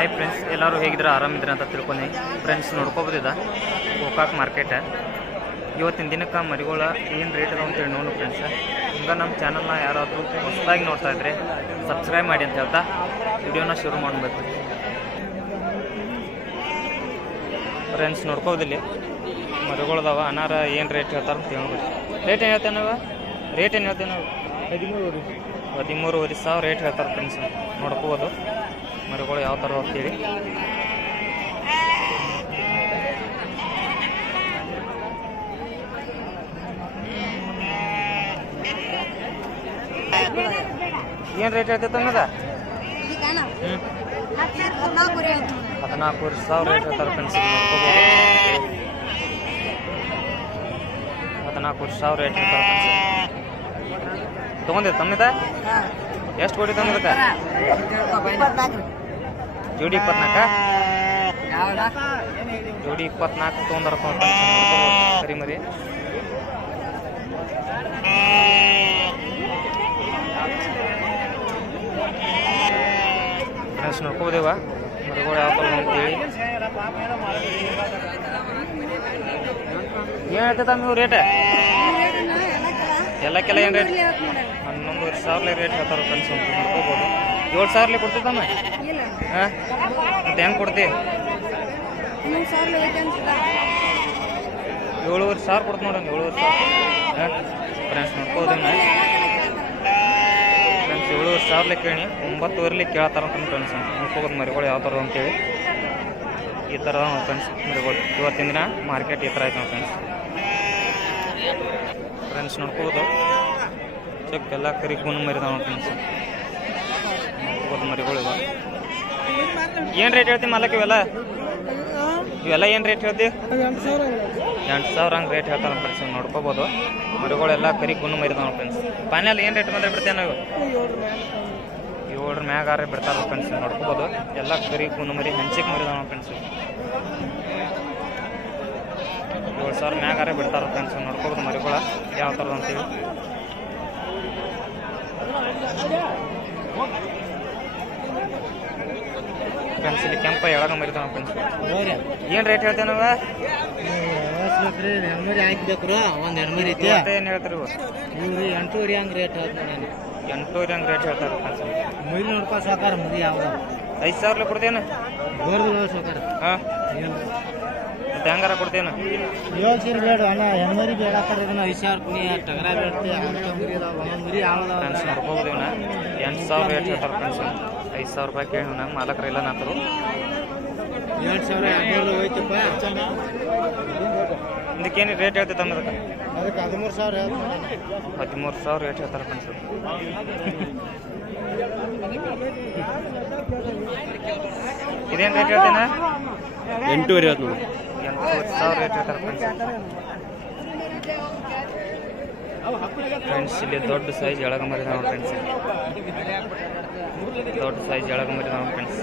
Hi friends ಎಲ್ಲರೂ ಹೇಗಿದ್ರೆ ಆರಾಮಿದ್ರೆ ಅಂತ ತಿಳ್ಕೊಂಡಿ. ಫ್ರೆಂಡ್ಸ್ ನೋಡ್ಕೋಬೋದಿದ? ಗೋಕಾಕ್ ಮಾರ್ಕೆಟ್ ಇವತ್ತಿನ ದಿನಕ್ಕೆ ಮರಿಗಳ ಏನು ರೇಟ್ ಅದ ಅಂತೇಳಿ ನೋಡು ಫ್ರೆಂಡ್ಸ್ ಹಿಂಗೆ ನಮ್ಮ ಚಾನಲ್ನ ಯಾರಾದರೂ ಹೊಸದಾಗಿ ನೋಡ್ತಾ ಇದ್ರೆ ಸಬ್ಸ್ಕ್ರೈಬ್ ಮಾಡಿ ಅಂತ ಹೇಳ್ತಾ ವಿಡಿಯೋನ ಶುರು ಮಾಡಬೇಕು. ಫ್ರೆಂಡ್ಸ್ ನೋಡ್ಕೋದಿಲ್ಲಿ ಮರಿಗಳದಾವ ಅನಾರ ಏನು ರೇಟ್ ಹೇಳ್ತಾರೆ ಅಂತ ಹೇಳ್ಬೋದು ರೇಟ್ ಏನು ಹೇಳ್ತೇನೆ ನಾವು ರೇಟ್ ಏನು ಹೇಳ್ತೇನೆ ಹದಿಮೂರು ಹದಿಮೂರುವರೆ ಸಾವಿರ ರೇಟ್ ಹೇಳ್ತಾರೆ ಫ್ರೆಂಡ್ಸ್ ನೋಡ್ಕೋಬೋದು. ಮರಿಗಳು ಯಾವ ತರ ಹೋಗ್ತೀವಿ ಏನು ರೇಟ್ ಹೇಳ್ತೈತೆ ಅನ್ನೋದ ಹದಿನಾಲ್ಕು ಸಾವಿರ ರೇಟ್ ಹೇಳ್ತಾರೆ ಫ್ರೆಂಡ್ಸ್ ಹದಿನಾಲ್ಕು ಸಾವಿರ ರೇಟ್ ಹೇಳ್ತಾರೆ ಫ್ರೆಂಡ್ಸ್ ತೊಗೊಂಡಿದ್ದು ತಮ್ಮಿದ ಎಷ್ಟು ಕೊಡಿ ತಮ್ಮದಕ್ಕೆ ಜೋಡಿ ಇಪ್ಪತ್ನಾಲ್ಕ ಜೋಡಿ ಇಪ್ಪತ್ನಾಲ್ಕು ತೊಗೊಂಡಾರ ಸರಿ ಮರಿ. ಫ್ರೆಂಡ್ಸ್ ನೋಡ್ಕೋದೇವ ಮರಿಗಳು ಯಾವ ಥರ ಅಂತೇಳಿ ಏನು ಹೇಳ್ತೈತ ನೀವು ರೇಟ್ ಎಲ್ಲಕ್ಕೆಲ್ಲ ಏನು ರೇಟ್ ಹನ್ನೊಂದುವರೆ ಸಾವಿರ ರೇಟ್ ಹೇಳ್ತಾರೆ ಫ್ರೆಂಡ್ಸ್ ಅಂತ. ನೋಡ್ಕೋಬೋದು. ಏಳು ಸಾವಿರಲಿ ಕೊಡ್ತಿದ್ದಮ್ಮ ಹಾಂ? ಮತ್ತೆ ಹೆಂಗೆ ಕೊಡ್ತಿ? ಏಳುವರೆ ಸಾವಿರ ಕೊಡ್ತು ನೋಡೋಣ ಏಳುವರೆ ಸಾವಿರ ಹಾಂ? ಫ್ರೆಂಡ್ಸ್ ನೋಡ್ಕೋದು ಫ್ರೆಂಡ್ಸ್ ಏಳುವರೆ ಸಾವಿರಲಿ ಕೇಳಿ ಒಂಬತ್ತುವರೆಲಿ ಕೇಳ್ತಾರಂತ ಫ್ರೆಂಡ್ಸ್ ನೋಡ್ಕೋಬೋದು ಮರಿಗಳು ಯಾವ ಥರ ಅಂತೇಳಿ. ಈ ಥರ ಫ್ರೆಂಡ್ಸ್ ಮರಿಗಳು. ಇವತ್ತಿನ ದಿನ ಮಾರ್ಕೆಟ್ ಈ ಥರ ಆಯ್ತು ಫ್ರೆಂಡ್ಸ್ ಫ್ರೆಂಡ್ಸ್ ನೋಡ್ಕೋಬೋದು. ಚೆಕ್ ಎಲ್ಲ ಕರಿ ಗುಣ ಮರಿದಾವ ಫ್ರೆಂಡ್ಸ್ ನೋಡ್ಕೋಬೋದು ಮರಿಗಳು ಏನ್ ರೇಟ್ ಹೇಳ್ತಿ ಮಾಲಕ್ ಇವೆಲ್ಲ? ಇವೆಲ್ಲ ಏನು ರೇಟ್ ಹೇಳ್ತಿ ಎಂಟು ಸಾವಿರ ಹಂಗೆ ರೇಟ್ ಹೇಳ್ತಾರೆ ಫ್ರೆಂಡ್ಸ್ ನೋಡ್ಕೋಬೋದು. ಮರಿಗಳೆಲ್ಲ ಕರಿ ಗುಣ ಮರಿದಾವ ಫ್ರೆಂಡ್ಸ್ ಫೈನಲ್ ಏನು ರೇಟ್ ಬಂದ್ರೆ ಬಿಡ್ತೇವೆ ನಾವು? ಏಳರ ಮ್ಯಾಗಾರ ಬಿಡ್ತಾರೆ ಫ್ರೆಂಡ್ಸ್ ನೋಡ್ಕೋಬೋದು. ಎಲ್ಲ ಕರಿ ಗುಣ ಮರಿ ಹಂಚಿಗೆ ಮರಿದಾವ ಫ್ರೆಂಡ್ಸ್ ಏಳು ಸಾವಿರ ಮ್ಯಾಗಾರೆ ಬಿಡ್ತಾರೆ ಫ್ರೆಂಡ್ಸ್ ನೋಡ್ಕೋಬೋದು ಮರಿಗಳ. ಯಾವ ಥರದ ಅಂತೇಳಿ ಫ್ರೆಂಡ್ಸ್ ಇಲ್ಲಿ ಕೆಂಪ ಎಳಗ ಮರಿತಾವ ಫ್ರೆಂಡ್ಸ್ ಏನು ರೇಟ್ ಹೇಳ್ತೇನವ? ನಾವು ಹೆಣ್ಮರಿ ಹಾಕ್ಬೇಕ್ರು ಒಂದು ಹೆಣ್ಮರಿ ಐತಿ. ಏನು ಹೇಳ್ತಾರೆ ಇವು? ಇವ್ರು ಎಂಟೂವರೆ ಹಂಗೆ ರೇಟ್ ಹೇಳ್ತೀನಿ ನಾನು ಎಂಟೂವರೆ ಹಂಗೆ ರೇಟ್ ಹೇಳ್ತಾರೆ ಫ್ರೆಂಡ್ಸ್ ಮರಿ ನೋಡ್ಕೊ ಸಾಕಾರ ಮರಿ ಯಾವ್ದು. ಐದು ಸಾವಿರ ಕೊಡ್ತೇನೆ? ಸಾಕಾರ ಹಾಂ. ಹೆಂಗಾರ ಕೊಡ್ತೇನೆ? ಏಳು ಸೀರೆ ಬೇಡ ಅಣ್ಣ ಹೆಣ್ಮರಿ ಬೇಡ ಇದನ್ನ. ಐದು ಸಾವಿರ ಕುಣಿ ಟಗರ ಬೇಡ್ತಿ ಮರಿ ಫ್ರೆಂಡ್ಸ್ ಎಂಟು ಸಾವಿರ ರೇಟ್ ಹೇಳ್ತಾರೆ ಫ್ರೆಂಡ್ಸ್ ಐದು ಸಾವಿರ ರೂಪಾಯಿ ಕೇಳಿ ನಂಗೆ ಮಾಲಕರ ಇಲ್ಲ ನಾತರು ಎರಡು ಸಾವಿರ ಎರಡು ಹೋಯ್ತಪ್ಪ ಇದಕ್ಕೇನು ರೇಟ್ ಹೇಳ್ತೈತೆ ಅದಕ್ಕೆ ಹದಿಮೂರು ಸಾವಿರ ಹದಿಮೂರು ಸಾವಿರ ರೇಟ್ ಹೇಳ್ತಾರೆ ಫ್ರೆಂಡ್ಸ್ ಇದೇನು ರೇಟ್ ಹೇಳ್ತೇನೆ? ಎಂಟೂವರೆ ಹೇಳ್ತು ಫ್ರೆಂಡ್ಸ್. ಇಲ್ಲಿ ದೊಡ್ಡ ಸೈಜ್ ಎಳಗಂಬರಿ ನಾವು ಫ್ರೆಂಡ್ಸ್. ದೊಡ್ಡ ಸೈಜ್ ಎಳಗಂಬರಿ ನಾವು ಫ್ರೆಂಡ್ಸ್.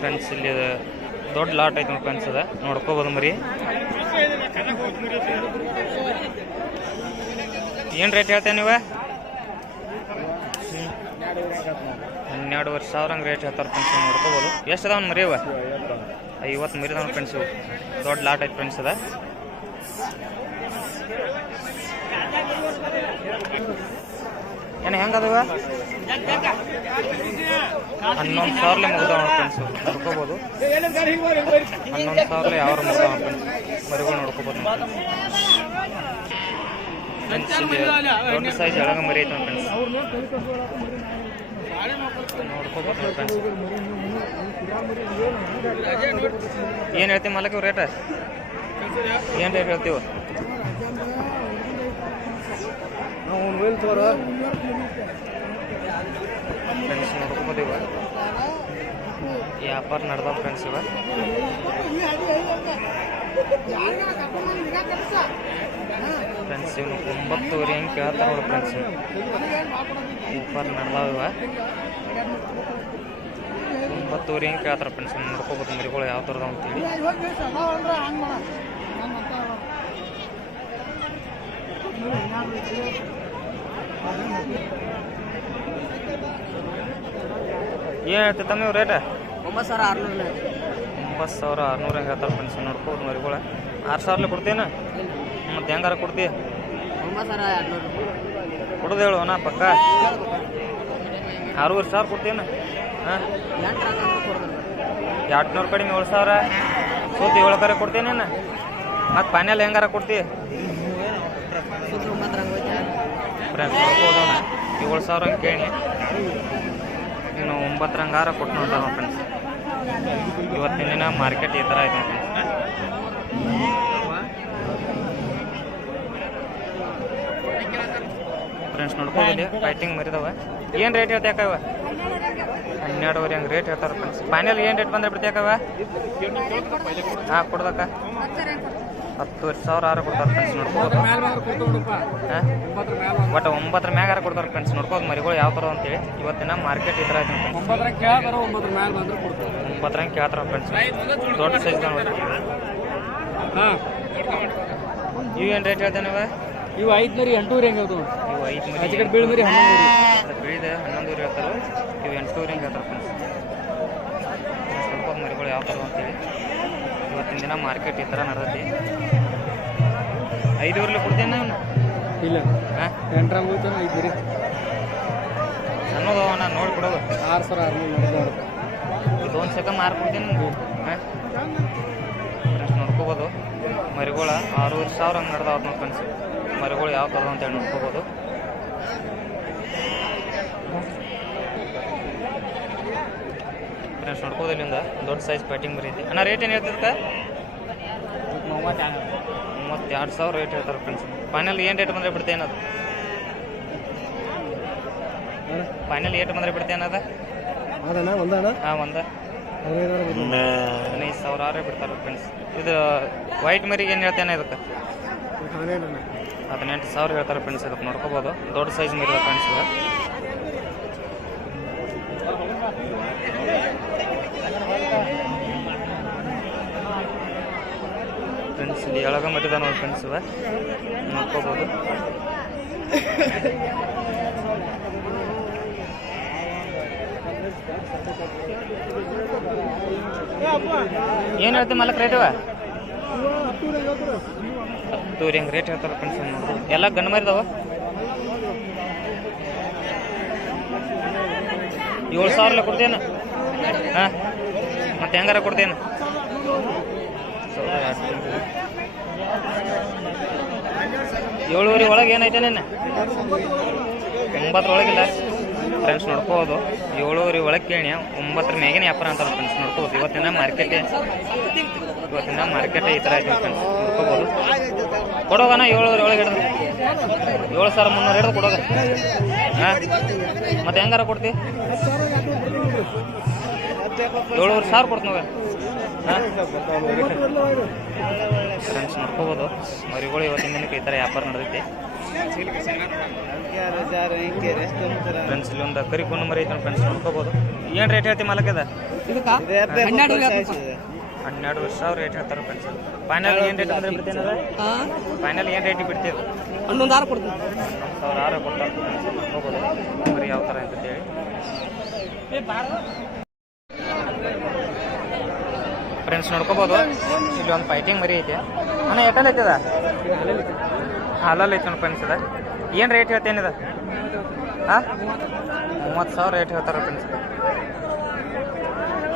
ಫ್ರೆಂಡ್ಸ್, ಇಲ್ಲಿ ದೊಡ್ಡ ಲಾಟ್ ಐತೆ ಫ್ರೆಂಡ್ಸ್ ಅದ. ನೋಡ್ಕೋಬೋದು ಮರಿ. ಏನು ರೇಟ್ ಹೇಳ್ತೇವೆ ನೀವು? ಹನ್ನೆರಡುವರೆ ಸಾವಿರ ಹಂಗೆ ರೇಟ್ ಹೇಳ್ತಾರೆ ಫ್ರೆಂಡ್ಸ್ ನೋಡ್ಕೋಬೋದು. ಎಷ್ಟು ಅದಾವ ಮರಿ ಇವ ಐವತ್ತು ಮರಿ ಅದಾವ ಫ್ರೆಂಡ್ಸ್ ದೊಡ್ಡ ಲಾಟ್ ಐತೆ ಫ್ರೆಂಡ್ಸ್ ಅದ. ಏನು ಹೆಂಗೆ ಅದಾವ? ಹನ್ನೊಂದು ಸಾವಿರಲೆ ಮುಗ್ದಾವ ಫ್ರೆಂಡ್ಸ್ ನೋಡ್ಕೋಬೋದು. ಹನ್ನೊಂದು ಸಾವಿರ ಯಾವ ಮುಗ್ದಾವ ಫ್ರೆಂಡ್ಸ್ ಮರಿಗಳು ನೋಡ್ಕೋಬೋದು ದೊಡ್ಡ ಸೈಜ್ ಎಳಗ ಮರಿ ಐತೆ ಫ್ರೆಂಡ್ಸ್ ನೋಡ್ಕೋಬೋದು ನೋಡಿ ಫ್ರೆಂಡ್ಸ್ ಏನು ಹೇಳ್ತೀವಿ ಮಾಲಕ ರೇಟ ಏನು ರೇಟ್ ಹೇಳ್ತೀವಿ? ನಾವು ಮೊಬೈಲ್ ತೋರ. ಫ್ರೆಂಡ್ಸ್ ನೋಡ್ಕೋಬೋದು ಇವಾಗ ವ್ಯಾಪಾರ ನಡೆದ ಫ್ರೆಂಡ್ಸ್ ಇವ. ಫ್ರೆಂಡ್ಸ್ ಇವನು ಒಂಬತ್ತುವರೆ ಹೆಂಗೆ ಕೇಳ್ತಾರೆ ನೋಡಿ ಫ್ರೆಂಡ್ಸ್ ವ್ಯಾಪಾರ ನಡ್ದಾವ ಇವ ಒಂಬತ್ತುವರೆ ಹಿಂಗೆ ಕೇಳ್ತಾರೆ ಫ್ರೆಂಡ್ಸ್ ನೋಡ್ಕೋಬೋದು ಮರಿಗಳು ಯಾವ ಥರದ ಅಂತೇಳಿ ಏನು ಹೇಳ್ತೀವಿ ತಮ್ಮ ಇವು ರೇಟ ಒಂಬತ್ತು ಸಾವಿರ ಆರುನೂರು ಒಂಬತ್ತು ಸಾವಿರ ಆರುನೂರು ಹೆಂಗೆ ಹೇಳ್ತಾರೆ ಫ್ರೆಂಡ್ಸ್ ನೋಡ್ಬೋದು ಮರಿಗಳ. ಆರು ಸಾವಿರ ಕೊಡ್ತೀನ ಮತ್ತು ಹೆಂಗಾರ ಕೊಡ್ತೀಯ? ಕೊಡೋದು ಹೇಳು ಅಣ್ಣ ಪಕ್ಕ. ಆರೂವರೆ ಸಾವಿರ ಕೊಡ್ತೀನ ಹಾಂ? ಎಂಟು ರಾತ್ರಿ ಕೊಡ್ತಾರೆ ಎರಡ್ನೂರು ಕಡಿಮೆ ಏಳು ಸಾವಿರ. ಸೂತಿ ಏಳು ಕರೆ ಕೊಡ್ತೇನೇನು ಮತ್ತು ಫೈನಲ್ ಹೆಂಗಾರ ಕೊಡ್ತೀಯ? ಫ್ರೆಂಡ್ಸ್ ಏಳು ಸಾವಿರ ಕೇಳಿ. ಇನ್ನು ಒಂಬತ್ತರ ಹಂಗಾರ ಕೊಟ್ಟು ನೋಡ್ತಾರೆ ಫ್ರೆಂಡ್ಸ್ ಇವತ್ತಿನ ದಿನ ಮಾರ್ಕೆಟ್ ಈ ಥರ ಇದೆ. ಫ್ರೆಂಡ್ಸ್ ನೋಡ್ಕೊಂಡಿದ್ದೆ ಫೈಟಿಂಗ್ ಮರಿದವ. ಏನು ರೇಟ್ ಹೇಳ್ತಾಕವ ಹನ್ನೆರಡುವರೆ ಹಂಗೆ ರೇಟ್ ಹೇಳ್ತಾರೆ ಫ್ರೆಂಡ್ಸ್ ಫೈನಲ್ ಏನು ರೇಟ್ ಬಂದ್ರೆ ಬಿಡ್ತಾಕವ ಹಾಂ ಕೊಡ್ದಕ್ಕ ಹತ್ತುವರೆ ಸಾವಿರ ಆರು ಕೊಡ್ತಾರೆ ಫ್ರೆಂಡ್ಸ್ ನೋಡ್ಬೋದು ಬಟ್ ಒಂಬತ್ತರ ಮ್ಯಾಗಾರ ಕೊಡ್ತಾರೆ ಫ್ರೆಂಡ್ಸ್ ನೋಡ್ಬೋದು ಮರಿಗಳು ಯಾವ ಥರ ಅಂತೇಳಿ ಇವತ್ತಿನ ಮಾರ್ಕೆಟ್ ಈ ಥರ ಐತೆ ಒಂಬತ್ತರ ಕೇಳ್ತಾರ ಒಂಬತ್ತರಂಗೆ ಫ್ರೆಂಡ್ಸ್ ದೊಡ್ಡ ಸೈಜ್ ನೋಡ್ರಿ ಏನು ರೇಟ್ ಹೇಳ್ತೇನೆ ಇವ? ಇವು ಐದ್ನೂರಿ ಎಂಟೂರಿ ಹೆಂಗೆ ಅದು ಇವು ಐದು ಹನ್ನೊಂದು ಬೀಳಿದೆ ಬೆಳಿದೆ ಹನ್ನೊಂದು ಹೇಳ್ತಾರೆ ಇವು ಎಂಟೂರು ಹಿಂಗೆ ಹೇಳ್ತಾರೆ ಫ್ರೆಂಡ್ಸ್ ಸ್ವಲ್ಪ ಮರಿಗಳು ಯಾವ ಥರ ಅಂತೇಳಿ. ಇವತ್ತಿನ ದಿನ ಮಾರ್ಕೆಟ್ ಈ ಥರ ನಡೆದೈತಿ? ಐದುವರೆಲಿ ಕೊಡ್ತೇನೆ ಇಲ್ಲ. ಹಾಂ? ಎಂಟ್ರಾಗ ಐದು ರೀ ಅನ್ನೋದು ನಾನು ನೋಡಿ ಕೊಡೋದು ಆರು ಸಾವಿರ ಆರು ಇದು ಒಂದು ಸೆಕ ಮಾರು ಕೊಡ್ತೀನಿ ಹಾಂ? ಫ್ರೆಂಡ್ಸ್ ನೋಡ್ಕೋಬೋದು. ಮರಿಗಳ ಆರೂವರೆ ಸಾವಿರ ಹಂಗೆ ನಡೆದಾವ ನೋಡಿ ಫ್ರೆಂಡ್ಸ್ ಮರಿಗಳು ಯಾವ ಥರದ ಅಂತೇಳಿ ನೋಡ್ಕೋಬೋದು. ಫ್ರೆಂಡ್ಸ್ ನೋಡ್ಬೋದು ಇಲ್ಲಿಂದ ದೊಡ್ಡ ಸೈಜ್ ಪ್ಯಾಟಿಂಗ್ ಬರೀತಿ. ಅಣ್ಣ ರೇಟ್ ಏನು ಹೇಳ್ತಿರ್ತ ಮೂವತ್ತೆರಡು ಸಾವಿರ ರೇಟ್ ಹೇಳ್ತಾರೆ ಫ್ರೆಂಡ್ಸ್ ಫೈನಲ್ ಏನು ರೇಟ್ ಬಂದರೆ ಬಿಡ್ತೇನೆ ಅದು ಫೈನಲ್ ಏಟ್ ಬಂದರೆ ಬಿಡ್ತೇನೆ ಅದ ಹಾಂ ಒಂದು. ಹದಿನೈದು ಸಾವಿರ ಆರೇ ಬಿಡ್ತಾರೆ ಫ್ರೆಂಡ್ಸ್ ಇದು ವೈಟ್ ಮರಿಗೆ ಏನು ಹೇಳ್ತೇನೆ ಇದಕ್ಕೆ? ಹದಿನೆಂಟು ಸಾವಿರ ಹೇಳ್ತಾರೆ ಫ್ರೆಂಡ್ಸ್ ಇದಕ್ಕೆ ನೋಡ್ಕೋಬೋದು. ದೊಡ್ಡ ಸೈಜ್ ಮರಿ ಫ್ರೆಂಡ್ಸ್ ಫ್ರೆಂಡ್ಸ್ ಇಲ್ಲಿ ಎಳಗ ಮಟ್ಟದ ನೋಡಿ ಫ್ರೆಂಡ್ಸ್ ಇವೆ. ನೋಡ್ಕೋಬೋದು. ಏನು ಹೇಳ್ತೀವಿ ಮಲಕ್ ರೇಟ್ ಹತ್ತೂರಿ ಹಂಗ ರೇಟ್ ಹೇಳ್ತಾರೆ ಫ್ರೆಂಡ್ಸ್ ನೋಡ್ರಿ. ಎಲ್ಲ ಗನ್ ಮರಿದಾವ ಏಳು ಸಾವಿರ ಕೊಡ್ತೇನೆ? ಹಾಂ? ಮತ್ತೆ ಹೆಂಗಾರ ಕೊಡ್ತೇನೆ? ಏಳುವರೆ ಒಳಗೆ ಏನೈತೆ ನಿನ್ನೆ? ಒಂಬತ್ತರೊಳಗಿಲ್ಲ ಫ್ರೆಂಡ್ಸ್ ನೋಡ್ಕೋಬೋದು. ಏಳುವರೆ ಒಳಗೆ ಕೇಳಿ, ಒಂಬತ್ತರ ಮ್ಯಾಗಿನ ವ್ಯಾಪಾರ ಅಂತಾರೆ ಫ್ರೆಂಡ್ಸ್ ನೋಡ್ಕೋಬೋದು. ಇವತ್ತಿನ ಮಾರ್ಕೆಟ್ ಇವತ್ತಿನ ಮಾರ್ಕೆಟ್ ಈ ಥರ ಐತೆ ಫ್ರೆಂಡ್ಸ್ ನೋಡ್ಕೋಬೋದು. ಕೊಡೋಗಣ ಏಳುವರೆ ಒಳಗೆ ಹಿಡಿದು. ಏಳು ಸಾವಿರ ಮುನ್ನೂರು ಹಿಡಿದು ಕೊಡೋಗ ಹಾಂ? ಮತ್ತೆ ಹೆಂಗಾರ ಕೊಡ್ತಿ? ಏಳುವರೆ ಸಾವಿರ ಕೊಡ್ತೀವಿ ಫ್ರೆಂಡ್ಸ್ ನೋಡ್ಕೋಬೋದು. ಮರಿಗಳು ಇವತ್ತಿನ ದಿನಕ್ಕೆ ಈ ಥರ ವ್ಯಾಪಾರ ನಡೆದೈತಿ. ಫ್ರೆಂಡ್ಸ್ ಇಲ್ಲಿ ಒಂದು ಕರಿ ಕುಣ್ಣು ಮರಿ ಐತೆ ಫ್ರೆಂಡ್ಸ್ ನೋಡ್ಕೋಬೋದು. ಏನ್ ರೇಟ್ ಹೇಳ್ತಿ ಮಾಲಕದ ಹನ್ನೆರಡು ಸಾವಿರ ರೇಟ್ ಹೇಳ್ತಾರೆ ಫ್ರೆಂಡ್ಸ್ ಫೈನಲ್ ಏನ್ ರೇಟ್ ಅಂದ್ರೆ ಬಿಡ್ತೇನೆ ಫೈನಲ್ ಏನ್ ರೇಟ್ ಬಿಡ್ತೀವಿ ಹನ್ನೊಂದು ಆರು ಕೊಡ್ತೀನಿ. ಸಾವಿರ ಆರು ಕೊಡ್ತಾರೆ ಹೋಗ್ಬೋದು ಮರಿ ಯಾವ ಥರ ಅಂತೇಳಿ. ಫ್ರೆಂಡ್ಸ್ ನೋಡ್ಕೋಬೋದು. ಇಲ್ಲಿ ಒಂದು ಫೈಟಿಂಗ್ ಮರಿ ಐತೆ. ಅಣ್ಣ ಎಟಲ್ ಐತದ? ಹಾಲಲ್ಲಿ ಐತೆ ಫ್ರೆಂಡ್ಸ್ ಅದ ಏನು ರೇಟ್ ಹೇಳ್ತೇನಿದ ಹಾಂ ಮೂವತ್ತು ಸಾವಿರ ರೇಟ್ ಹೇಳ್ತಾರೆ ಫ್ರೆಂಡ್ಸ್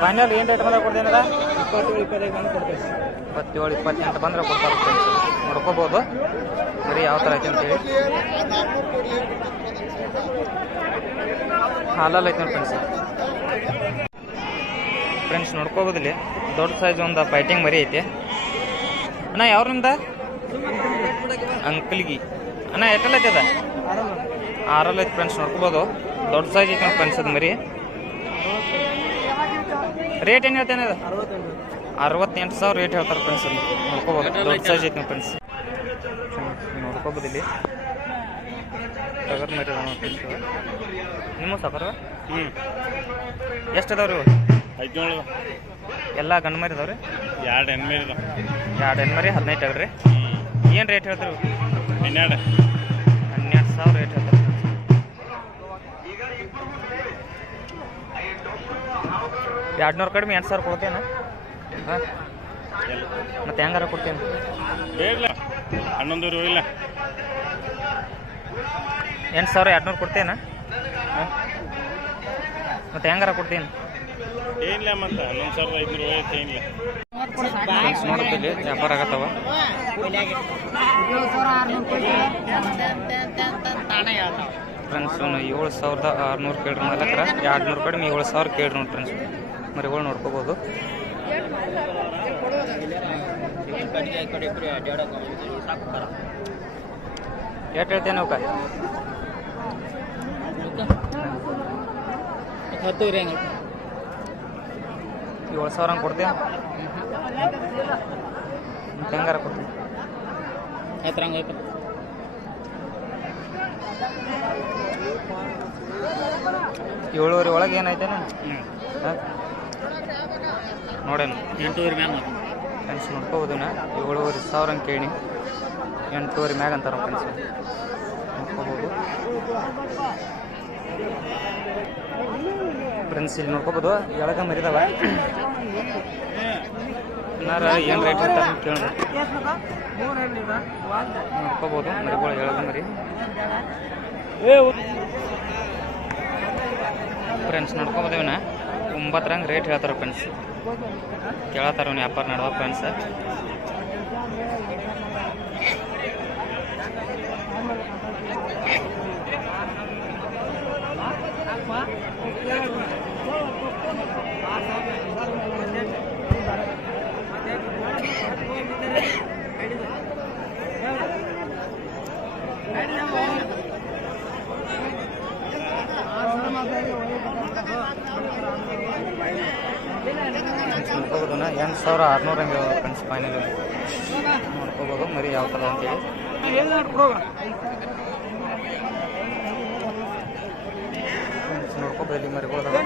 ಫೈನಲ್ ಏನು ರೇಟ್ ಬಂದ್ರೆ ಕೊಡ್ತೇನೆ ಇಪ್ಪತ್ತು ಇಪ್ಪತ್ತೈದು ಬಂದು ಕೊಡ್ತೇವೆ. ಇಪ್ಪತ್ತೇಳು ಇಪ್ಪತ್ತೆಂಟು ಬಂದ್ರೆ ಕೊಡ್ತಾರೆ ಫ್ರೆಂಡ್ಸ್ ನೋಡ್ಕೋಬೋದು. ಮರಿ ಯಾವ ಥರ ಐತೆ ಅಂತೇಳಿ. ಹಾಲಲ್ಲಿ ಐತೆ ಫ್ರೆಂಡ್ಸ್ ಫ್ರೆಂಡ್ಸ್ ನೋಡ್ಕೋಬೋದಿಲ್ಲ. ದೊಡ್ಡ ಸೈಜ್ ಒಂದು ಫೈಟಿಂಗ್ ಮರಿ ಐತೆ. ಅಣ್ಣ ಯಾವ್ರಿಂದ ಅಂಕಲ್ಗಿ ಅಣ್ಣ ಎಟ್ಟಲ್ಲ ಐತೆ ಅದ ಆರಲ್ಲಿ ಐತೆ ಫ್ರೆಂಡ್ಸ್ ನೋಡ್ಕೋಬೋದು. ದೊಡ್ಡ ಸೈಜ್ ಐತೆ ಫ್ರೆಂಡ್ಸ್ ಅದು ಮರಿ. ರೇಟ್ ಏನು ಹೇಳ್ತೇನೆ ಅದ? ಅರವತ್ತೆಂಟು ಸಾವಿರ ರೇಟ್ ಹೇಳ್ತಾರೆ ಫ್ರೆಂಡ್ಸ್ ಅಲ್ಲಿ. ನೋಡ್ಕೋಬೋದು. ದೊಡ್ಡ ಸೈಜ್ ಐತೆ ಫ್ರೆಂಡ್ಸ್ ನೋಡ್ಕೋಬೋದಿಲ್ಲ. ಮರಿ ನಿಮ್ಮ ಸಾಕಾರ ಹ್ಞೂ ಎಷ್ಟು ಅದಾವ ಇವು? ಹದಿನೇಳು ಎಲ್ಲ ಗಂಡು ಮರಿ ಇದಾವೆ ರೀ ಎರಡು ಎಮ್ಮೆ ಇದಾವೆ ಎರಡು ಹೆಣ್ಣು ಮರಿ ಹದಿನೈದು ಟಗರಿ ಏನು ರೇಟ್ ಹೇಳ್ತೀರಿ ಹನ್ನೆರಡು. ಹನ್ನೆರಡು ಸಾವಿರ ರೇಟ್ ಹೇಳ್ತಾರೆ. ಎರಡು ನೂರು ಕಡಿಮೆ ಎಂಟು ಸಾವಿರ ಕೊಡ್ತೇನೆ? ಹಾಂ? ಮತ್ತೆ ಹೆಂಗಾರ ಕೊಡ್ತೇನೆ? ಬೇಡ ಹನ್ನೊಂದೂರು ಇಲ್ಲ ಎಂಟು ಸಾವಿರ ಎರಡು ನೂರು ಕೊಡ್ತೇನೆ? ಹಾಂ? ಮತ್ತೆ ಹೆಂಗಾರ ಕೊಡ್ತೀನಿ? ಏನಿಲ್ಲ ಮತ್ತೆ ಹನ್ನೊಂದು ಸಾವಿರದ ಐದುನೂರು ಐತೆ ಏನಿಲ್ಲ ನೋಡ್ತೀವಿ. ವ್ಯಾಪಾರ ಆಗತ್ತವ? ಫ್ರೆಂಡ್ಸ್ ಏಳು ಸಾವಿರದ ಆರುನೂರು ಕೇಳ್ರಿ ಮಾಲಕ್ರ ಎರಡು ನೂರು ಕಡಿಮೆ ಏಳು ಸಾವಿರ ಕೇಳ್ರಿ ನೋಡಿ ಫ್ರೆಂಡ್ಸ್ ಮರಿಗಳು ನೋಡ್ಕೋಬೋದು. ಎಷ್ಟು ಹೇಳ್ತೇನೆ ಅವಕ್ಕ ಹತ್ತೂರಿ ಹಂಗೆ. ಏಳು ಸಾವಿರ ಹಂಗೆ ಮತ್ತೆ ಹೆಂಗಾರ ಕೊಡ್ತೀನಿ. ಆಯ್ತು ಹಂಗೆ ಆಯ್ತು ಏಳುವರೆ ಒಳಗೆ ಏನೈತೇನೆ ಹಾಂ? ನೋಡೇನು ಎಂಟೂವರೆ ಮ್ಯಾಮ್ ಫ್ರೆಂಡ್ಸ್ ನೋಡ್ಕೋಬೋದು ನಾ. ಏಳುವರೆ ಸಾವಿರ ಹಂಗೆ ಕೇಳಿ. ಎಂಟೂವರೆ ಮ್ಯಾಗ ಅಂತಾರ ಫ್ರೆಂಡ್ಸ್ ನೋಡ್ಕೋಬೋದು. ಫ್ರೆಂಡ್ಸ್ ಇಲ್ಲಿ ನೋಡ್ಕೋಬೋದು. ಎಳಗ ಮರಿದಾವ ಏನು ರೇಟ್ ಅಂತ ಕೇಳೋಣ. ನೋಡ್ಕೋಬೋದು. ಮರಿಗಳು ಎಳಗ ಮರಿ ಫ್ರೆಂಡ್ಸ್ ನೋಡ್ಕೋಬೋದು ಒಂಬತ್ತರ ಒಂಬತ್ತರಂಗೆ ರೇಟ್ ಹೇಳ್ತಾರೆ ಫ್ರೆಂಡ್ಸ್ ಕೇಳತ್ತಾರ ಅವ್ನು ವ್ಯಾಪಾರ ನಡುವ ಫ್ರೆಂಡ್ಸ್ ನೋಡ್ಕೋಬೋದು ಎಂಟು ಸಾವಿರ ಆರುನೂರ ಹಂಗೆ ಫ್ರೆಂಡ್ಸ್ ಫೈನಲ್ ನೋಡ್ಕೋಬೋದು ಮರಿ ಯಾವ ಥರ ಅಂತೇಳಿ ಫ್ರೆಂಡ್ಸ್ ನೋಡ್ಕೋಬೋದು ಇಲ್ಲಿ ಅದಾವ.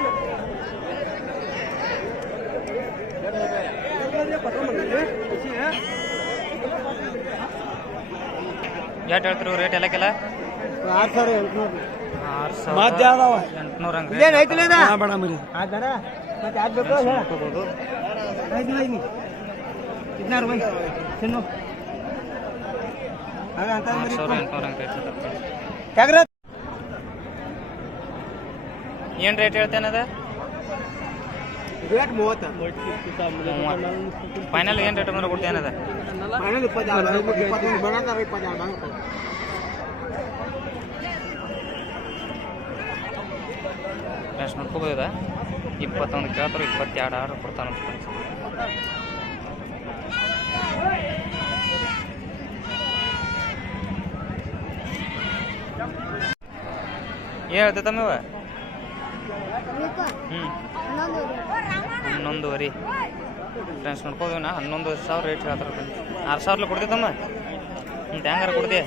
ಎಷ್ಟು ಹೇಳ್ತಿರು ರೇಟ್ ಎಲ್ಲಕ್ಕೆಲ್ಲ? ಆರು ಸಾವಿರ ಎಂಟುನೂರು ಆರು ಸಾವಿರ. ಎಂಟುನೂರ ಹಂಗೆ ಏನು ಐತಿಲ್ಲ ಇದು? ಆತರ ಮತ್ತೆ ಯಾವ್ದು ಬೇಕು? ಹೇಳ ನೋಡ್ಕೋಬೋದು. ರೇಟ್ ಏನು ರೇಟ್ ಹೇಳ್ತೇನೆ ಅದ? ರೇಟ್ ಮೂವತ್ತು? ಫೈನಲ್ ಏನು ರೇಟ್ ಬಂದ್ರೆ ಕೊಡ್ತೇನೆ ಫೈನಲ್ ಬರೋದಾರ ನೋಡ್ಕೋಬೋದ ಇಪ್ಪತ್ತೊಂದು ಕೇಳ್ತಾರೆ ಇಪ್ಪತ್ತೆರಡು ಆರು ಕೊಡ್ತಾನೆ ಏನು ಹೇಳ್ತೈತಮ್ಮ ಇವ ಹನ್ನೊಂದುವರಿ ಹನ್ನೊಂದುವರೆ. ಫ್ರೆಂಡ್ಸ್ ನೋಡ್ಕೋದಿವಿ ನಾ ಹನ್ನೊಂದು ಸಾವಿರ ರೇಟ್ ಹೇಳ್ತಾರ ಫ್ರೆಂಡ್ಸ್ ಆರು ಸಾವಿರ ಕೊಡ್ತೈತಮ್ಮ ಹ್ಞೂ ಹ್ಯಾಂಗಾರ ಕೊಡ್ತೀಯ?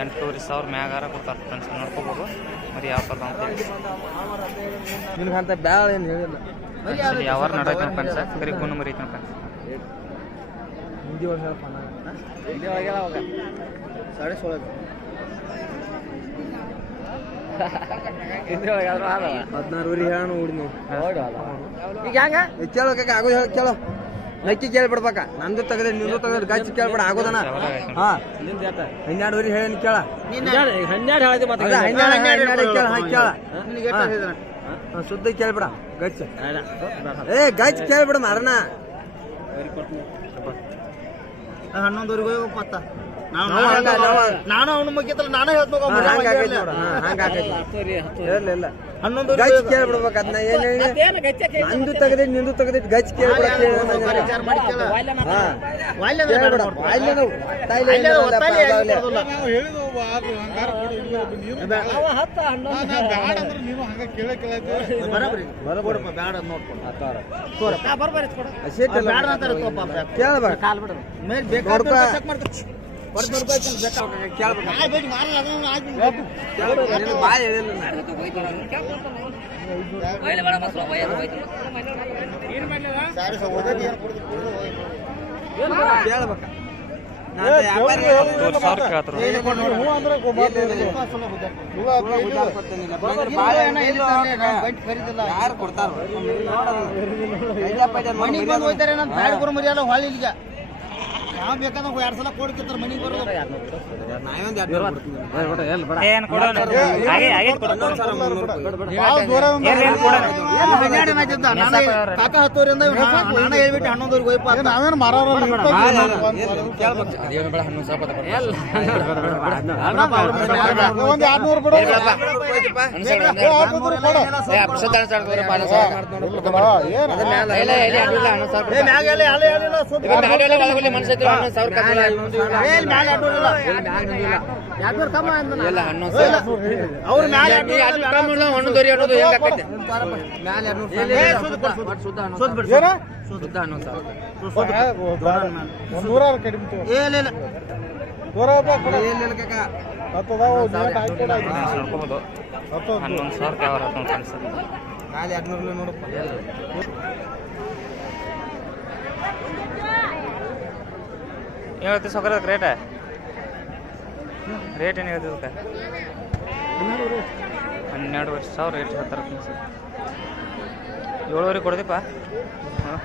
ಎಂಟೂವರೆ ಸಾವಿರ ಮ್ಯಾಗಾರ ಕೊಡ್ತಾರೆ ಫ್ರೆಂಡ್ಸ್ ನೋಡ್ಕೋಬೋದು. ಮರಿ ಯಾವ ಥರದ ಅಂತೇಳಿ ನಿನಗಂತ ಬ್ಯಾಳ ಏನು ಹೇಳಿಲ್ಲ. ಆ್ಯಕ್ಚುಲಿ ಯಾವಾರ ನಡೈತೆ ಫ್ರೆಂಡ್ಸ್ ಬರೀ ಗುಣ ಮರಿ ಐತೆ ಫ್ರೆಂಡ್ಸ್ ಹಿಂದಿ ಒಳಗೆ ಹೇಳಪ್ಪ ಹಿಂದಿ ಒಳಗೆ ಅವಾಗ ಸಾಡೆ ಸೋಳ ಹದಿನಾರು ಊರಿಗೆ ಹೇಳೋಣ ಹುಡುಗಿ ಈಗ ಹೆಂಗ? ಕೇಳೋ ಕೇಳೋ. ನಕ್ಕಿ ಕೇಳ್ಬಿಡ್ಬೇಕ. ನಂದು ತೆಗದೆ ನಿಂದು ತೆಗದೆ ಗಚ್ಚಿ ಕೇಳ್ಬಿಡ ಆಗೋದನ? ಹಾ. ಹನ್ನೆರಡು ಹೇಳಿ ಕೇಳ. ಹನ್ನೆರಡು ಹೇಳಿದೆ ಮತ್ತೆ ಹನ್ನೆರಡು ಹನ್ನೆರಡು ಕೇಳ ಹಾ ಕೇಳ. ಹಾ, ಶುದ್ಧ ಕೇಳ್ಬಿಡ ಗಚ್ಚ ಏ ಗಚ್ಚ ಕೇಳ್ಬಿಡ ಮಾರಣ. ಹನ್ನೊಂದುವರೆಗೆ ಹೋಗಪ್ಪ ನಾನು ನಾನು ಅವನ ಮುಗಿತಲ್ಲ ನಾನೇ ಹೇಳ್ಬೇಕು ಹನ್ನೊಂದು ಗಚ್ ಕೇಳ್ಬಿಡ್ಬೇಕು ಅದನ್ನ. ಏನ್ ಹೇಳಿ? ನಂದು ತೆಗೆದಿ ನಿಂದು ತೆಗೆದಿ ಗಚ್ ಕೇಳ್ಬಿಡ. ಕೇಳ್ಬೇಕು ಯಾರು ಕೊಡ್ತಾರ? ಮನಿಗೆ ಬಂದು ಹೋಯ್ತಾರೆ ನಮ್ಮ ಬ್ಯಾಡ ಯಾವ ಬೇಕಾದ್ರೆ ಎರಡು ಸಲ ಕೊಡ್ತಿರ್ತಾರೆ ಮನಿಗೆ ಬರೋದು. ನಾವೊಂದು ಎರಡು ನೂರು ಕೊಡ್ತೀನಿ. ಏನು ಕೊಡೋಣ ಹಾಗೆ ಹಾಗೆ ಕೊಡೋಣ ಇನ್ನೊಂದ್ ಸಲ ಮುನ್ನೂರು ಕೊಡ್ತೀನಿ. ಏನು ಏನು ಕೊಡೋಣ ಏನು ನಾನು ಕಾಕ ಹತ್ತುವರಿಂದ ನಾನು ಹೇಳ್ಬಿಟ್ಟು ಹನ್ನೊಂದುವರೆಗೆ ಹೋಯ್ಪ ನಾವೇನು ಮಾರೋರು. ಒಂದು ಎರಡ್ನೂರು ಕೊಡು, ಹನ್ನೊಂದು ಸುದ್ದಿ ಬಿಡು. ಸಾವಿರ. ಸುದ್ದ ಹನ್ನೊಂದು ಸಾವಿರ. ಸಾವಿರ ನೋಡಪ್ಪ ಏನು ಹೇಳ್ತೀವಿ ಅದಕ್ಕೆ ರೇಟ ರೇಟ್ ಏನು ಹೇಳ್ತೀವಿ ಅದಕ್ಕೆ ಹನ್ನೆರಡುವರೆ ಸಾವಿರ ರೇಟ್ ಹೇಳ್ತಾರೆ ಫ್ರೆಂಡ್ಸ್ ಏಳುವರೆ ಕೊಡ್ದೀಪ? ಹಾಂ.